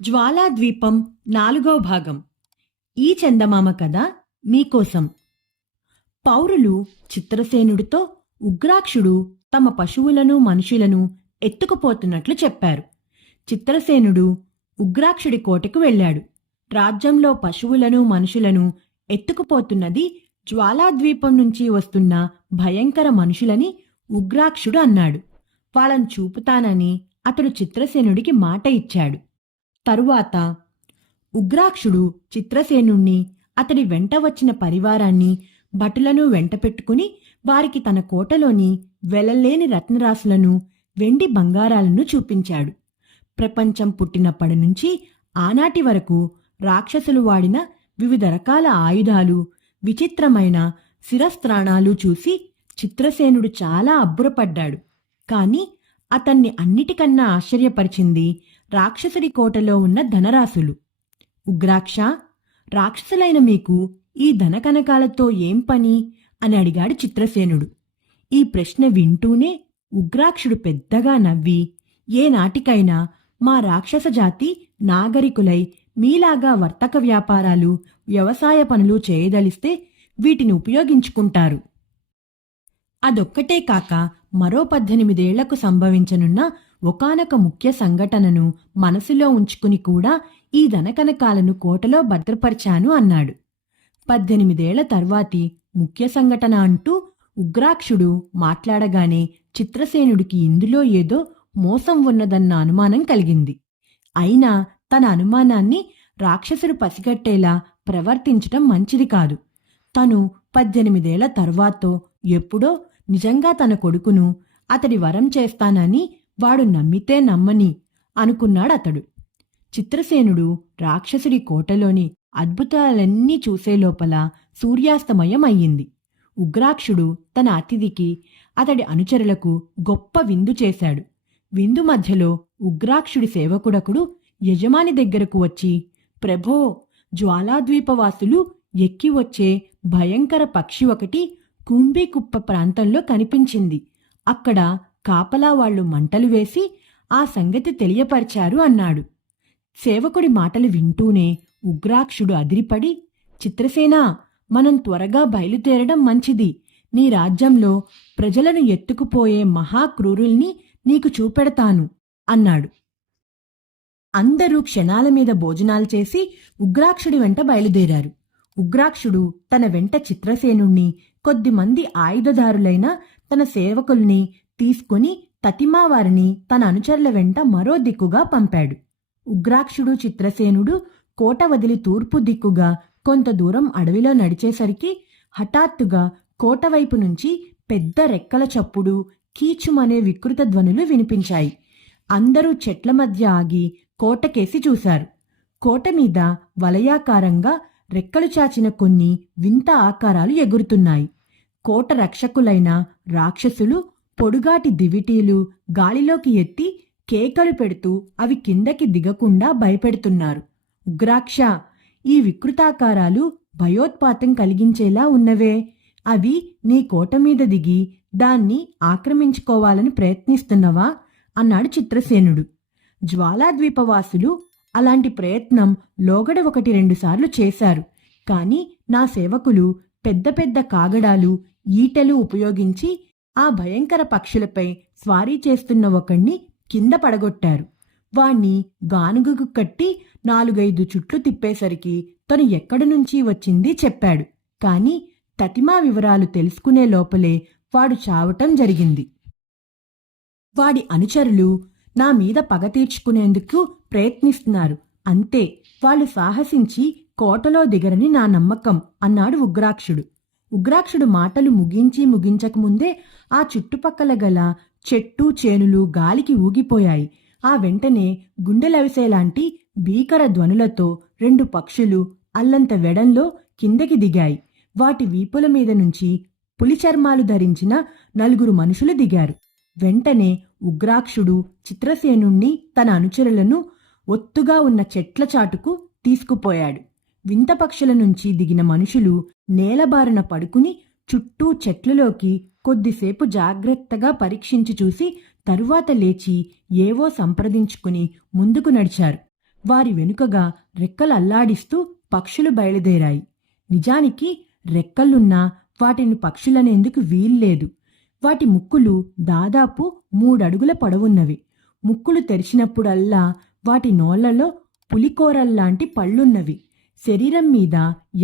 జ్వాలాద్వీపం 4వ భాగం. ఈ చందమామ కథ మీకోసం. పౌరులు చిత్రసేనుడితో ఉగ్రాక్షుడు తమ పశువులను మనుషులను ఎత్తుకుపోతున్నట్లు చెప్పారు. చిత్రసేనుడు ఉగ్రాక్షుడి కోటకు వెళ్ళాడు. రాజ్యంలో పశువులను మనుషులను ఎత్తుకుపోతున్నది జ్వాలాద్వీపం నుంచి వస్తున్న భయంకర మనుషులని ఉగ్రాక్షుడు అన్నాడు. వాళ్ళని చూపుతానని అతడు చిత్రసేనుడికి మాట ఇచ్చాడు. తరువాత ఉగ్రాక్షుడు చిత్రసేనుణ్ణి, అతడి వెంట వచ్చిన పరివారాన్ని, భటులను వెంటపెట్టుకుని వారికి తన కోటలోని వెలలేని రత్నరాశులను, వెండి బంగారాలను చూపించాడు. ప్రపంచం పుట్టినప్పటి నుంచి ఆనాటి వరకు రాక్షసులు వాడిన వివిధ రకాల ఆయుధాలు, విచిత్రమైన శిరస్త్రాణాలు చూసి చిత్రసేనుడు చాలా అబ్బురపడ్డాడు. కాని అతన్ని అన్నిటికన్నా ఆశ్చర్యపరిచింది రాక్షసుడి కోటలో ఉన్న ధనరాశులు. ఉగ్రాక్ష, రాక్షసులైన మీకు ఈ ధనకనకాలతో ఏం పని అని అడిగాడు చిత్రసేనుడు. ఈ ప్రశ్న వింటూనే ఉగ్రాక్షుడు పెద్దగా నవ్వి, ఏనాటికైనా మా రాక్షస జాతి నాగరికులై మీలాగా వర్తక వ్యాపారాలు, వ్యవసాయ పనులు చేయదలిస్తే వీటిని ఉపయోగించుకుంటారు. అదొక్కటే కాక మరో 18 ఏళ్లకు సంభవించనున్న ఒకానొక ముఖ్య సంఘటనను మనసులో ఉంచుకుని కూడా ఈ ధనకనకాలను కోటలో భద్రపరిచాను అన్నాడు. 18 ఏళ్ల తర్వాతి ముఖ్య సంఘటన అంటూ ఉగ్రాక్షుడు మాట్లాడగానే చిత్రసేనుడికి ఇందులో ఏదో మోసం ఉన్నదన్న అనుమానం కలిగింది. అయినా తన అనుమానాన్ని రాక్షసుడు పసిగట్టేలా ప్రవర్తించటం మంచిది కాదు. తను 18 ఏళ్ల తర్వాతో ఎప్పుడో నిజంగా తన కొడుకును అతడి వరం చేస్తానని వాడు నమ్మితే నమ్మని అనుకున్నాడతడు. చిత్రసేనుడు రాక్షసుడి కోటలోని అద్భుతాలన్నీ చూసే లోపల సూర్యాస్తమయం అయ్యింది. ఉగ్రాక్షుడు తన అతిథికి, అతడి అనుచరులకు గొప్ప విందు చేశాడు. విందు మధ్యలో ఉగ్రాక్షుడి సేవకుడకుడు యజమాని దగ్గరకు వచ్చి, ప్రభో, జ్వాలాద్వీపవాసులు ఎక్కి వచ్చే భయంకర పక్షి ఒకటి కుంభీకుప్ప ప్రాంతంలో కనిపించింది. అక్కడ కాపలా వాళ్లు మంటలు వేసి ఆ సంగతి తెలియపరిచారు అన్నాడు. సేవకుడి మాటలు వింటూనే ఉగ్రాక్షుడు అదిరిపడి, చిత్రసేనా, మనం త్వరగా బయలుదేరడం మంచిది. నీ రాజ్యంలో ప్రజలను ఎత్తుకుపోయే మహాక్రూరుల్ని నీకు చూపెడతాను అన్నాడు. అందరూ క్షణాల మీద భోజనాలు చేసి ఉగ్రాక్షుడి వెంట బయలుదేరారు. ఉగ్రాక్షుడు తన వెంట చిత్రసేనుణ్ణి, కొద్దిమంది ఆయుధదారులైన తన సేవకుల్ని తీసుకుని తతిమావారిని తన అనుచరుల వెంట మరో దిక్కుగా పంపాడు. ఉగ్రాక్షుడు చిత్రసేనుడు కోట వదిలి తూర్పు దిక్కుగా కొంత దూరం అడవిలో నడిచేసరికి హఠాత్తుగా కోటవైపు నుంచి పెద్ద రెక్కల చప్పుడు, కీచుమనే వికృత ధ్వనులు వినిపించాయి. అందరూ చెట్ల మధ్య ఆగి కోటకేసి చూశారు. కోట మీద వలయాకారంగా రెక్కలు చాచిన కొన్ని వింత ఆకారాలు ఎగురుతున్నాయి. కోట రక్షకులైన రాక్షసులు పొడుగాటి దివిటీలు గాలిలోకి ఎత్తి కేకలు పెడుతూ అవి కిందకి దిగకుండా భయపెడుతున్నారు. ఉగ్రాక్ష, ఈ వికృతాకారాలు భయోత్పాతం కలిగించేలా ఉన్నవే. అవి నీ కోట మీద దిగి దాన్ని ఆక్రమించుకోవాలని ప్రయత్నిస్తున్నవా అన్నాడు చిత్రసేనుడు. జ్వాలాద్వీపవాసులు అలాంటి ప్రయత్నం లోగడ 1-2 సార్లు చేశారు. కాని నా సేవకులు పెద్ద పెద్ద కాగడాలు, ఈటెలు ఉపయోగించి ఆ భయంకర పక్షులపై స్వారీ చేస్తున్న ఒకణ్ణి కింద పడగొట్టారు. వాణ్ణి గానుగకు కట్టి 4-5 చుట్లు తిప్పేసరికి తను ఎక్కడి నుంచి వచ్చింది చెప్పాడు. కాని తతిమా వివరాలు తెలుసుకునే లోపలే వాడు చావటం జరిగింది. వాడి అనుచరులు నా మీద పగ తీర్చుకునేందుకు ప్రయత్నిస్తున్నారు. అంతే, వాళ్ళు సాహసించి కోటలో దిగరని నా నమ్మకం అన్నాడు ఉగ్రాక్షుడు. ఉగ్రాక్షుడు మాటలు ముగించకముందే ఆ చుట్టుపక్కల గల చెట్టు చేనులు గాలికి ఊగిపోయాయి. ఆ వెంటనే గుండెలవిసేలాంటి భీకర ధ్వనులతో 2 పక్షులు అల్లంత వెడంలో కిందకి దిగాయి. వాటి వీపుల మీద నుంచి పులి చర్మాలు ధరించిన 4 మనుషులు దిగారు. వెంటనే ఉగ్రాక్షుడు చిత్రసేనుణ్ణి, తన అనుచరులను ఒత్తుగా ఉన్న చెట్ల చాటుకు తీసుకుపోయాడు. వింత పక్షుల నుంచి దిగిన మనుషులు నేలబారున పడుకుని చుట్టూ చెట్లలోకి కొద్దిసేపు జాగ్రత్తగా పరీక్షించి చూసి తరువాత లేచి ఏవో సంప్రదించుకుని ముందుకు నడిచారు. వారి వెనుకగా రెక్కలు అల్లాడిస్తూ పక్షులు బయలుదేరాయి. నిజానికి రెక్కలున్నా వాటిని పక్షులనేందుకు వీల్లేదు. వాటి ముక్కులు దాదాపు 3 అడుగుల పొడవున్నవి. ముక్కులు తెరిచినప్పుడల్లా వాటి నోళ్లలో పులికోరల్లాంటి పళ్ళున్నవి. శరీరం మీద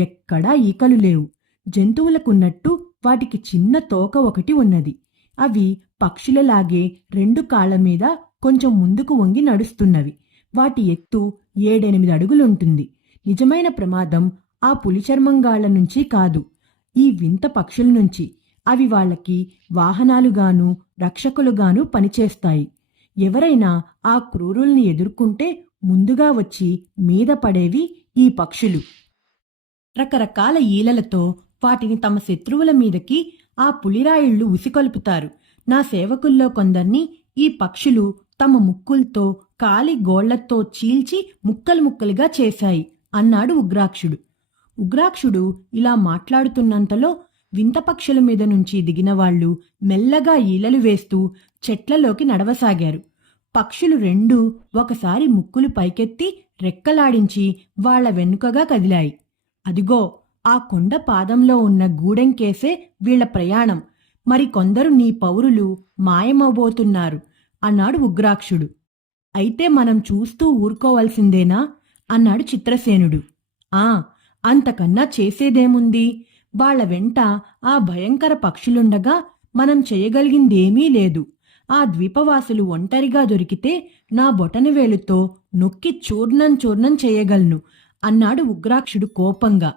ఎక్కడా ఈకలు లేవు. జంతువులకున్నట్టు వాటికి చిన్న తోక ఒకటి ఉన్నది. అవి పక్షులలాగే 2 కాళ్ల మీద కొంచెం ముందుకు వంగి నడుస్తున్నవి. వాటి ఎత్తు 7-8 అడుగులుంటుంది. నిజమైన ప్రమాదం ఆ పులిచర్మంగాళ్ల నుంచి కాదు, ఈ వింత పక్షుల నుంచి. అవి వాళ్ళకి వాహనాలుగాను రక్షకులుగాను పనిచేస్తాయి. ఎవరైనా ఆ క్రూరుల్ని ఎదుర్కొంటే ముందుగా వచ్చి మీద పడేవి ఈ పక్షులు. రకరకాల ఈలలతో వాటిని తమ శత్రువుల మీదకి ఆ పులిరాయిళ్లు ఉసికొల్పుతారు. నా సేవకుల్లో కొందర్ని ఈ పక్షులు తమ ముక్కుల్తో కాలి గోళ్లతో చీల్చి ముక్కలు ముక్కలుగా చేశాయి అన్నాడు ఉగ్రాక్షుడు. ఉగ్రాక్షుడు ఇలా మాట్లాడుతున్నంతలో వింత పక్షుల మీద నుంచి దిగినవాళ్లు మెల్లగా ఈలలు వేస్తూ చెట్లలోకి నడవసాగారు. పక్షులు రెండూ ఒకసారి ముక్కులు పైకెత్తి రెక్కలాడించి వాళ్ల వెనుకగా కదిలాయి. అదిగో ఆ కొండ పాదంలో ఉన్న గూడెంకేసే వీళ్ల ప్రయాణం. మరికొందరు నీ పౌరులు మాయమవబోతున్నారు అన్నాడు ఉగ్రాక్షుడు. అయితే మనం చూస్తూ ఊరుకోవలసిందేనా అన్నాడు చిత్రసేనుడు. ఆ, అంతకన్నా చేసేదేముంది? వాళ్ల వెంట ఆ భయంకర పక్షులుండగా మనం చేయగలిగిందేమీ లేదు. ఆ ద్వీపవాసులు ఒంటరిగా దొరికితే నా బొటనవేలుతో నొక్కి చూర్ణం చూర్ణం చేయగలను అన్నాడు ఉగ్రాక్షుడు కోపంగా.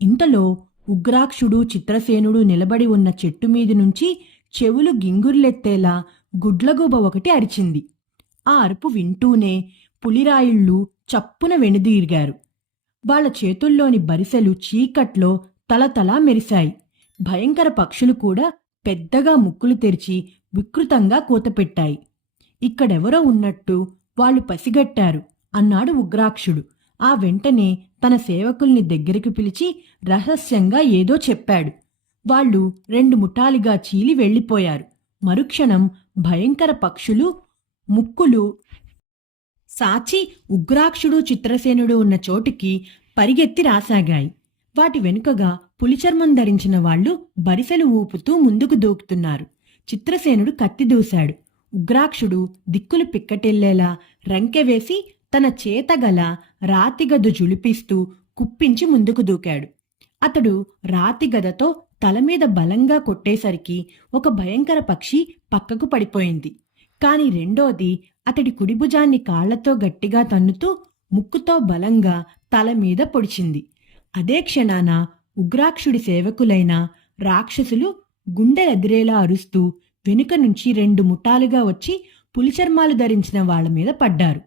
ఇంతలో ఉగ్రాక్షుడు చిత్రసేనుడు నిలబడి ఉన్న చెట్టు మీది నుంచి చెవులు గింగుర్లెత్తేలా గుడ్లగూబ ఒకటి అరిచింది. ఆ అరుపు వింటూనే పులిరాయిళ్లు చప్పున వెనుదిరిగారు. వాళ్ల చేతుల్లోని బరిసెలు చీకట్లో తలతలా మెరిశాయి. భయంకర పక్షులు కూడా పెద్దగా ముక్కులు తెరిచి వికృతంగా కూతపెట్టాయి. ఇక్కడెవరో ఉన్నట్టు వాళ్ళు పసిగట్టారు అన్నాడు ఉగ్రాక్షుడు. ఆ వెంటనే తన సేవకుల్ని దగ్గరికి పిలిచి రహస్యంగా ఏదో చెప్పాడు. వాళ్ళు 2 ముఠాలుగా చీలి వెళ్ళిపోయారు. మరుక్షణం భయంకర పక్షులు ముక్కులు సాచి ఉగ్రాక్షుడు చిత్రసేనుడు ఉన్న చోటుకి పరిగెత్తి రాసాగాయి. వాటి వెనుకగా పులిచర్మం ధరించిన వాళ్లు బరిసెలు ఊపుతూ ముందుకు దూకుతున్నారు. చిత్రసేనుడు కత్తి దూశాడు. ఉగ్రాక్షుడు దిక్కులు పిక్కటిల్లేలా రంకెవేసి తన చేతగల రాతిగద జులిపిస్తూ కుప్పించి ముందుకు దూకాడు. అతడు రాతిగదతో తలమీద బలంగా కొట్టేసరికి ఒక భయంకర పక్షి పక్కకు పడిపోయింది. కాని రెండోది అతడి కుడిభుజాన్ని కాళ్లతో గట్టిగా తన్నుతూ ముక్కుతో బలంగా తలమీద పొడిచింది. అదే క్షణాన ఉగ్రాక్షుడి సేవకులైన రాక్షసులు గుండెలెదిరేలా అరుస్తూ వెనుక నుంచి 2 ముఠాలుగా వచ్చి పులిచర్మాలు ధరించిన వాళ్ల మీద పడ్డారు.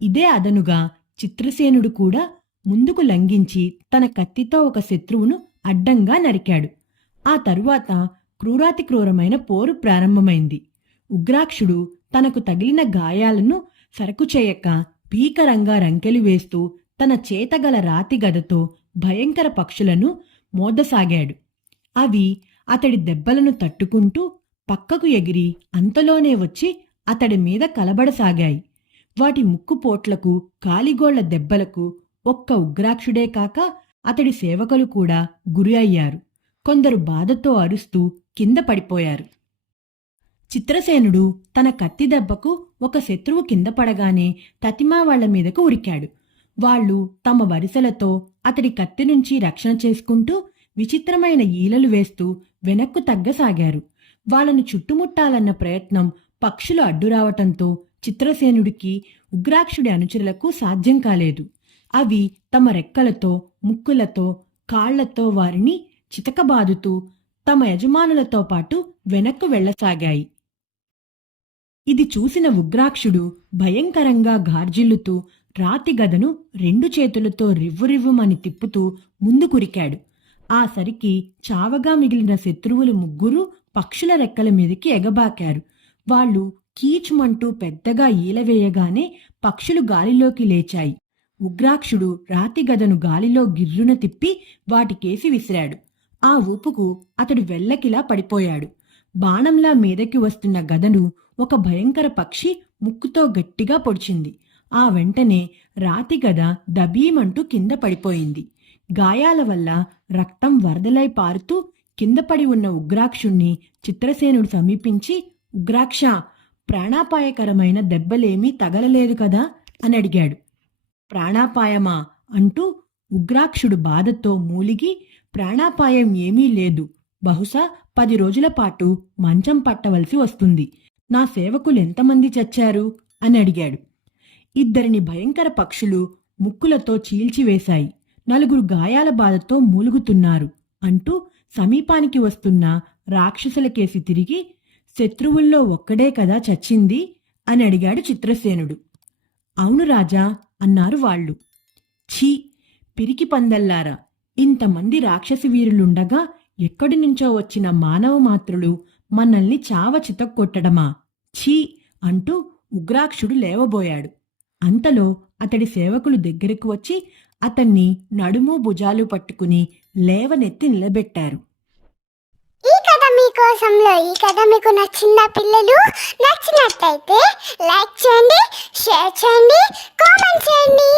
ఇదే అదనుగా చిత్రసేనుడు కూడా ముందుకు లంఘించి తన కత్తితో ఒక శత్రువును అడ్డంగా నరికాడు. ఆ తరువాత క్రూరాతి క్రూరమైన పోరు ప్రారంభమైంది. ఉగ్రాక్షుడు తనకు తగిలిన గాయాలను సరకు చేయక భీకరంగా రంకెలు వేస్తూ తన చేతగల రాతి గదతో భయంకర పక్షులను మోదసాగాడు. అవి అతడి దెబ్బలను తట్టుకుంటూ పక్కకు ఎగిరి అంతలోనే వచ్చి అతడి మీద కలబడసాగాయి. వాటి ముక్కుపోట్లకు కాలిగోళ్ల దెబ్బలకు ఒక్క ఉగ్రాక్షుడే కాక అతడి సేవకులు కూడా గురి అయ్యారు. కొందరు బాధతో అరుస్తూ కింద పడిపోయారు. చిత్రసేనుడు తన కత్తి దెబ్బకు ఒక శత్రువు కింద పడగానే తతిమా వాళ్ల మీదకు ఉరికాడు. వాళ్ళు తమ వరిసెలతో అతడి కత్తి నుంచి రక్షణ చేసుకుంటూ విచిత్రమైన ఈలలు వేస్తూ వెనక్కు తగ్గసాగారు. వాళ్ళను చుట్టుముట్టాలన్న ప్రయత్నం పక్షులు అడ్డురావటంతో చిత్రసేనుడికి ఉగ్రాక్షుడి అనుచరులకు సాధ్యం కాలేదు. అవి తమ రెక్కలతో ముక్కులతో కాళ్లతో వారిని చితకబాదుతూ తమ యజమానులతో పాటు వెనక్కు వెళ్లసాగాయి. ఇది చూసిన ఉగ్రాక్షుడు భయంకరంగా గార్జిల్లుతూ రాతి గదను 2 చేతులతో రివ్వురివ్వుమని తిప్పుతూ ముందుకురికాడు. ఆ సరికి చావగా మిగిలిన శత్రువులు 3 పక్షుల రెక్కల మీదకి ఎగబాకారు. వాళ్ళు కీచుమంటూ పెద్దగా ఈలవేయగానే పక్షులు గాలిలోకి లేచాయి. ఉగ్రాక్షుడు రాతిగదను గాలిలో గిర్రున తిప్పి వాటికేసి విసిరాడు. ఆ ఊపుకు అతడు వెల్లకిలా పడిపోయాడు. బాణంలా మీదకి వస్తున్న గదను ఒక భయంకర పక్షి ముక్కుతో గట్టిగా పొడిచింది. ఆ వెంటనే రాతి గద దబీమంటూ కింద పడిపోయింది. గాయాల వల్ల రక్తం వరదలై పారుతూ కింద పడి ఉన్న ఉగ్రాక్షుణ్ణి చిత్రసేనుడు సమీపించి, ఉగ్రాక్ష, ప్రాణాపాయకరమైన దెబ్బలేమీ తగలలేదు కదా అని అడిగాడు. ప్రాణాపాయమా అంటూ ఉగ్రాక్షుడు బాధతో మూలిగి, ప్రాణాపాయం ఏమీ లేదు, బహుశా 10 రోజుల పాటు మంచం పట్టవలసి వస్తుంది. నా సేవకులు ఎంతమంది చచ్చారు అని అడిగాడు. 2 భయంకర పక్షులు ముక్కులతో చీల్చివేశాయి. 4 గాయాల బాధతో మూలుగుతున్నారు అంటూ సమీపానికి వస్తున్న రాక్షసులకేసి తిరిగి, శత్రువుల్లో ఒక్కడే కదా చచ్చింది అని అడిగాడు చిత్రసేనుడు. అవును రాజా అన్నారు వాళ్ళు. ఛీ, పిరికి పందల్లారా, ఇంతమంది రాక్షసి వీరులుండగా ఎక్కడి నుంచో వచ్చిన మానవ మాత్రులు మనల్ని చావ చితక్కొట్టడమా? ఛీ అంటూ ఉగ్రాక్షుడు లేవబోయాడు. అంతలో అతడి సేవకులు దగ్గరకు వచ్చి అతన్ని నడుము భుజాలు పట్టుకుని లేవనెత్తి నిలబెట్టారు. ఈ కథ మీకోసంలో ఈ కథ మీకు నచ్చిందా పిల్లలు? నచ్చినట్లయితే లైక్ చేయండి, షేర్ చేయండి, కామెంట్ చేయండి.